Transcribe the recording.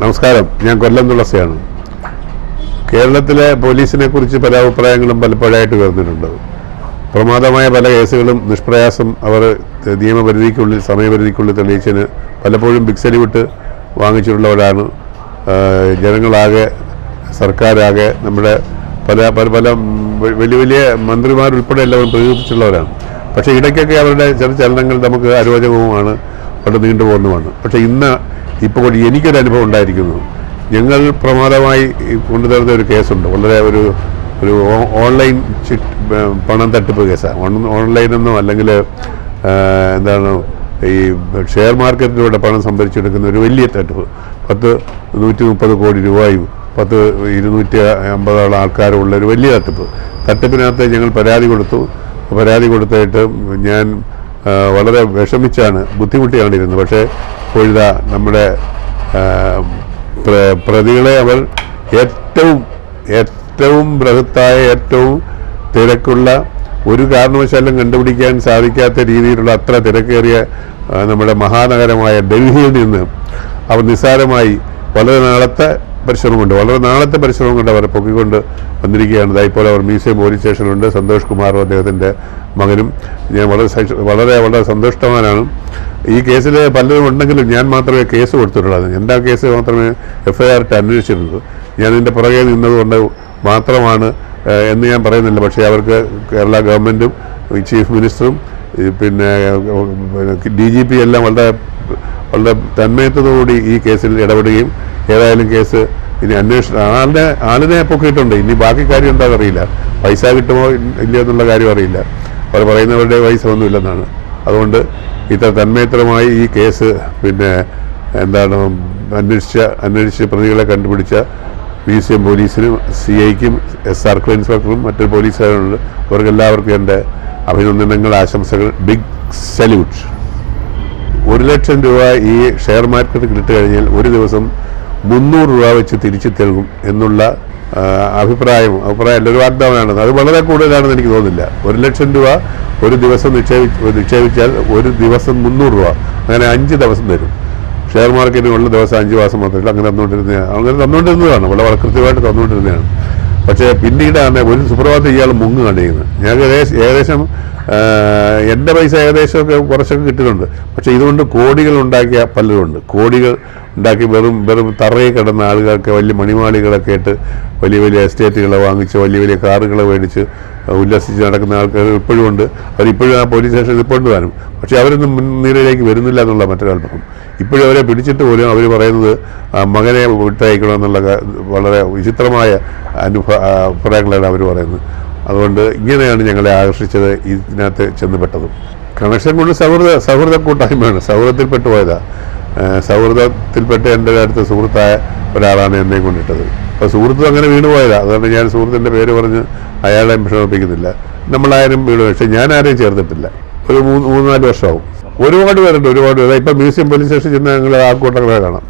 നമസ്കാരം, ഞാൻ കൊല്ലം തുളസിയാണ്. കേരളത്തിലെ പോലീസിനെ കുറിച്ച് പല അഭിപ്രായങ്ങളും പലപ്പോഴായിട്ട് വരുന്നിട്ടുണ്ട്. പ്രമാദമായ പല കേസുകളും നിഷ്പ്രയാസം അവർ നിയമപരിധിക്കുള്ളിൽ സമയപരിധിക്കുള്ളിൽ തെളിയിച്ചതിന് പലപ്പോഴും ബിഗ് സല്യൂട്ട് വാങ്ങിച്ചിട്ടുള്ളവരാണ്. ജനങ്ങളാകെ സർക്കാരാകെ നമ്മുടെ പല പല പല വലിയ വലിയ മന്ത്രിമാരുൾപ്പെടെ എല്ലാവരും പ്രകീർത്തിച്ചുള്ളവരാണ്. പക്ഷേ ഇടയ്ക്കൊക്കെ അവരുടെ ചില ചലനങ്ങൾ നമുക്ക് അരോചകവുമാണ്, വളരെ നീണ്ടുപോകുന്നതുമാണ്. പക്ഷേ ഇപ്പോൾ എനിക്കൊരു അനുഭവം ഉണ്ടായിരിക്കുന്നു. ഞങ്ങൾ പ്രമാദമായി കൊണ്ടുതരുന്ന ഒരു കേസുണ്ട്. വളരെ ഒരു ഓൺലൈൻ പണം തട്ടിപ്പ് കേസാണ്. ഓൺലൈനെന്നോ അല്ലെങ്കിൽ എന്താണ് ഈ ഷെയർ മാർക്കറ്റിലൂടെ പണം സംഭരിച്ചെടുക്കുന്ന ഒരു വലിയ തട്ടിപ്പ്. 130 കോടി രൂപയും 250 ആൾക്കാരുള്ള ഒരു വലിയ തട്ടിപ്പിനകത്ത് ഞങ്ങൾ പരാതി കൊടുത്തായിട്ട് ഞാൻ വളരെ വിഷമിച്ചാണ്, ബുദ്ധിമുട്ടിയാണ് ഇരുന്നത്. പക്ഷേ ഇപ്പോഴിതാ നമ്മുടെ പ്രതികളെ അവർ ഏറ്റവും ബൃഹത്തായ ഏറ്റവും തിരക്കുള്ള, ഒരു കാരണവശാലും കണ്ടുപിടിക്കാൻ സാധിക്കാത്ത രീതിയിലുള്ള അത്ര തിരക്കേറിയ നമ്മുടെ മഹാനഗരമായ ഡൽഹിയിൽ നിന്ന് അവർ നിസ്സാരമായി വളരെ നാളത്തെ പരിശ്രമം കൊണ്ട് അവരെ പൊക്കിക്കൊണ്ട് വന്നിരിക്കുകയാണ്. ഇപ്പോൾ അവർ മ്യൂസിയം പോലീസ് സ്റ്റേഷനിലുണ്ട്. സന്തോഷ് കുമാറും അദ്ദേഹത്തിൻ്റെ മകനും. ഞാൻ വളരെ സന്തുഷ്ടവാനാണ്. ഈ കേസിൽ പലരും ഉണ്ടെങ്കിലും ഞാൻ മാത്രമേ കേസ് കൊടുത്തിട്ടുള്ളത്. എൻ്റെ ആ കേസ് മാത്രമേ FIR ഇട്ട് അന്വേഷിച്ചിട്ടുള്ളൂ. ഞാൻ ഇതിൻ്റെ പുറകെ നിന്നതുകൊണ്ട് മാത്രമാണ് എന്ന് ഞാൻ പറയുന്നില്ല. പക്ഷേ അവർക്ക് കേരള ഗവൺമെൻറ്റും ചീഫ് മിനിസ്റ്ററും പിന്നെ DGP എല്ലാം വളരെ തന്മയത്തോടുകൂടി ഈ കേസിൽ ഇടപെടുകയും ഏതായാലും കേസ് ഇനി ആളിനെ പൊക്കിയിട്ടുണ്ട്. ഇനി ബാക്കി കാര്യം എന്താണെന്ന് അറിയില്ല. പൈസ കിട്ടുമോ ഇല്ലയോ എന്നുള്ള കാര്യം അറിയില്ല. അവർ പറയുന്നവരുടെ പൈസ ഒന്നുമില്ലെന്നാണ്. അതുകൊണ്ട് ഇത്ര തന്മയത്രമായി ഈ കേസ് പിന്നെ എന്താണ് അന്വേഷിച്ച് പ്രതികളെ കണ്ടുപിടിച്ച മ്യൂസിയം പോലീസിനും CIക്കും സർക്കിൾ ഇൻസ്പെക്ടറും മറ്റൊരു പോലീസുകാരുണ്ട്. അവർക്കെല്ലാവർക്കും എൻ്റെ അഭിനന്ദനങ്ങൾ, ആശംസകൾ. Big salute. 1 ലക്ഷം രൂപ ഈ ഷെയർ മാർക്കറ്റിൽ ഇട്ട് കഴിഞ്ഞാൽ ഒരു ദിവസം 300 രൂപ വെച്ച് തിരിച്ചു നൽകും എന്നുള്ള അഭിപ്രായം ഒരു വാഗ്ദാനമാണ്. അത് വളരെ കൂടുതലാണെന്ന് എനിക്ക് തോന്നുന്നില്ല. 1 ലക്ഷം രൂപ ഒരു ദിവസം നിക്ഷേപിച്ചാൽ ഒരു ദിവസം 300 രൂപ, അങ്ങനെ 5 ദിവസം തരും. ഷെയർ മാർക്കറ്റിനുള്ള ദിവസം 5 മാസം മാത്രമല്ല, അങ്ങനെ തന്നുകൊണ്ടിരുന്നതാണ്. വളരെ കൃത്യമായിട്ട് തന്നുകൊണ്ടിരുന്നതാണ്. പക്ഷേ പിന്നീടാണ് ഒരു സുപ്രഭാതം ഇയാൾ മുങ്ങുകയാണ് ചെയ്യുന്നത്. ഞാൻ ഏകദേശം എൻ്റെ പൈസ ഏകദേശമൊക്കെ കുറച്ചൊക്കെ കിട്ടിയിട്ടുണ്ട്. പക്ഷേ ഇതുകൊണ്ട് കോടികൾ ഉണ്ടാക്കിയ പലരുമുണ്ട്. കോടികൾ ഉണ്ടാക്കി വെറും തറയിൽ കിടന്ന ആളുകൾക്ക് വലിയ മണിമാളികളൊക്കെ ഇട്ട് വലിയ എസ്റ്റേറ്റുകളെ വാങ്ങിച്ച് വലിയ കാറുകളെ മേടിച്ച് ഉല്ലസിച്ച് നടക്കുന്ന ആൾക്കാർ ഇപ്പോഴും ഉണ്ട്. അവരിപ്പോഴും ആ പോലീസ് സ്റ്റേഷനിൽ ഇപ്പോഴും വരും. പക്ഷേ അവരൊന്നും മുൻനിരയിലേക്ക് വരുന്നില്ല എന്നുള്ള മറ്റൊരൽപ്പം. ഇപ്പോഴും അവരെ പിടിച്ചിട്ട് പോലും അവർ പറയുന്നത് മകനെ വിട്ടയക്കണമെന്നുള്ള വളരെ വിചിത്രമായ അഭിപ്രായങ്ങളാണ് അവർ പറയുന്നത്. അതുകൊണ്ട് ഇങ്ങനെയാണ് ഞങ്ങളെ ആകർഷിച്ചത്, ഇതിനകത്ത് ചെന്നുപെട്ടതും. കണക്ഷൻ കൊണ്ട് സൗഹൃദ കൂട്ടായ്മയാണ്. സൗഹൃദത്തിൽപ്പെട്ടു പോയതാണ്. സൗഹൃദത്തിൽപ്പെട്ട് എൻ്റെ അടുത്ത സുഹൃത്തായ ഒരാളാണ് എന്നെ കൊണ്ടിട്ടത്. അപ്പോൾ സുഹൃത്തും അങ്ങനെ വീണുപോയതാണ്. അതുകൊണ്ട് ഞാൻ സുഹൃത്തിൻ്റെ പേര് പറഞ്ഞ് അയാളെ വിഷമിപ്പിക്കുന്നില്ല. നമ്മളാരും വീണു. പക്ഷേ ഞാൻ ആരെയും ചേർത്തിട്ടില്ല. ഒരു 3-4 വർഷമാവും. ഒരുപാട് പേരുണ്ട്. ഇപ്പം മ്യൂസിയം പോലീസ് സ്റ്റേഷൻ ചെന്ന് ഞങ്ങൾ ആൾക്കൂട്ടങ്ങളെ കാണാം.